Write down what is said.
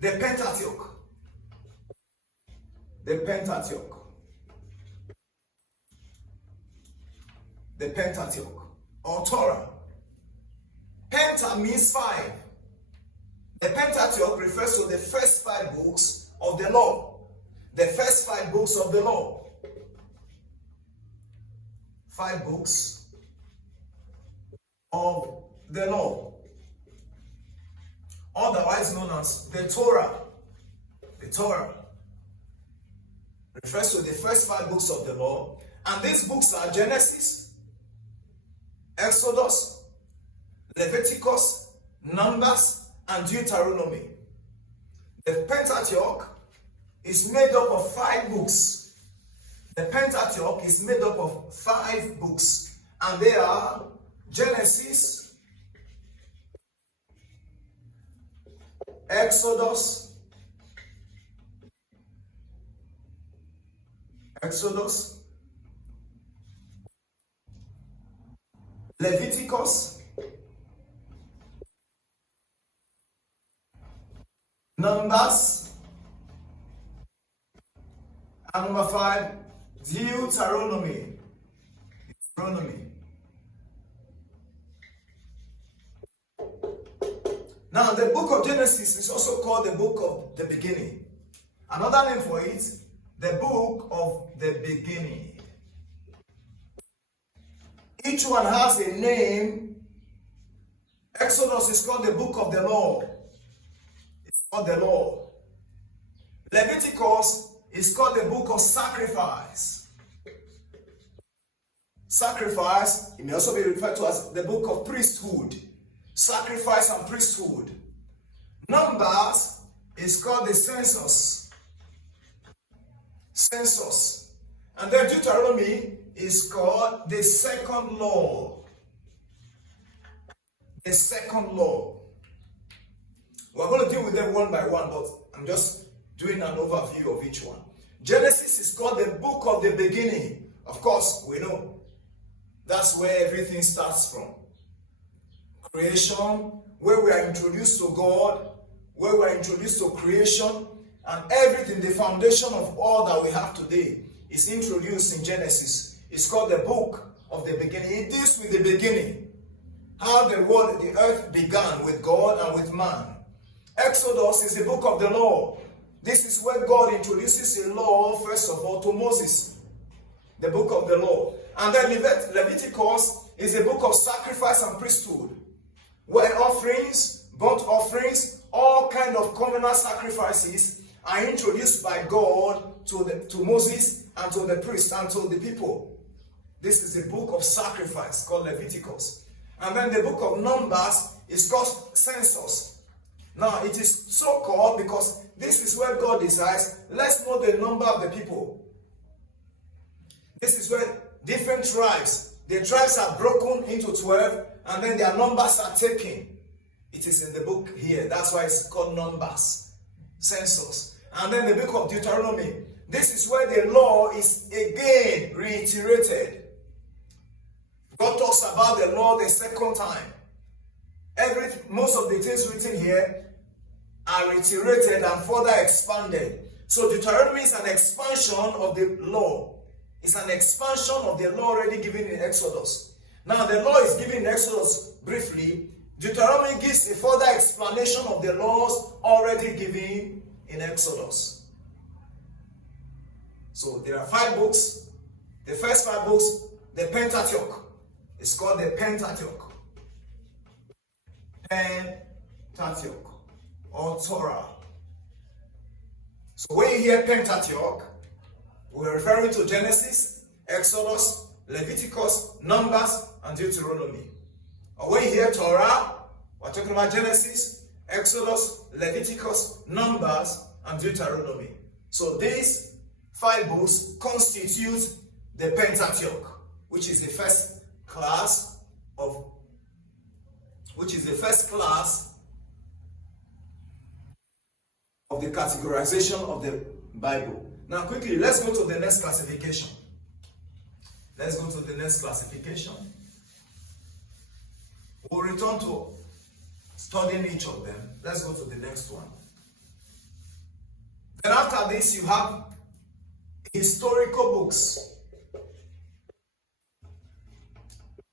The Pentateuch. The Pentateuch. The Pentateuch or Torah. Penta means 5. The Pentateuch refers to the first 5 books of the law. The first 5 books of the law. 5 books of the law. Otherwise known as the Torah. The Torah refers to the first 5 books of the law. And these books are Genesis, Exodus, Leviticus, Numbers, and Deuteronomy. The Pentateuch is made up of 5 books. The Pentateuch is made up of 5 books. And they are Genesis, Exodus, Leviticus, Numbers, and number 5, Deuteronomy. Now, the book of Genesis is also called the book of the beginning. Another name for it, the book of the beginning. Each one has a name. Exodus is called the book of the law. It's called the law. Leviticus is called the book of sacrifice. Sacrifice, it may also be referred to as the book of priesthood. Sacrifice and priesthood. Numbers is called the census. And then Deuteronomy is called the second law. The second law. We're going to deal with them one by one, but I'm just doing an overview of each one. Genesis is called the book of the beginning. Of course, we know that's where everything starts from. Creation, where we are introduced to God, where we are introduced to creation, and everything, the foundation of all that we have today is introduced in Genesis. It's called the book of the beginning. It deals with the beginning. How the world, the earth began with God and with man. Exodus is the book of the law. This is where God introduces a law, first of all, to Moses. The book of the law. And then Leviticus is a book of sacrifice and priesthood, where offerings, burnt offerings, all kind of covenant sacrifices are introduced by God to Moses and to the priest and to the people. This is a book of sacrifice called Leviticus. And then the book of Numbers is called census. Now it is so called because this is where God decides, let's know the number of the people. This is where different tribes, the tribes are broken into 12 and then their numbers are taken. It is in the book here. That's why it's called Numbers, census. And then the book of Deuteronomy. This is where the law is again reiterated. God talks about the law the second time. Most of the things written here are reiterated and further expanded. So Deuteronomy is an expansion of the law. It's an expansion of the law already given in Exodus. Now the law is given in Exodus briefly. Deuteronomy gives a further explanation of the laws already given in Exodus. So there are 5 books. The first 5 books, the Pentateuch. It's called the Pentateuch. Pentateuch or Torah. So when you hear Pentateuch, we're referring to Genesis, Exodus, Leviticus, Numbers, and Deuteronomy. Or when you hear Torah, we're talking about Genesis, Exodus, Leviticus, Numbers, and Deuteronomy. So these 5 books constitute the Pentateuch, which is the first class of the categorization of the Bible. Now quickly, let's go to the next classification. We'll return to studying each of them. Let's go to the next one. Then after this, you have historical books.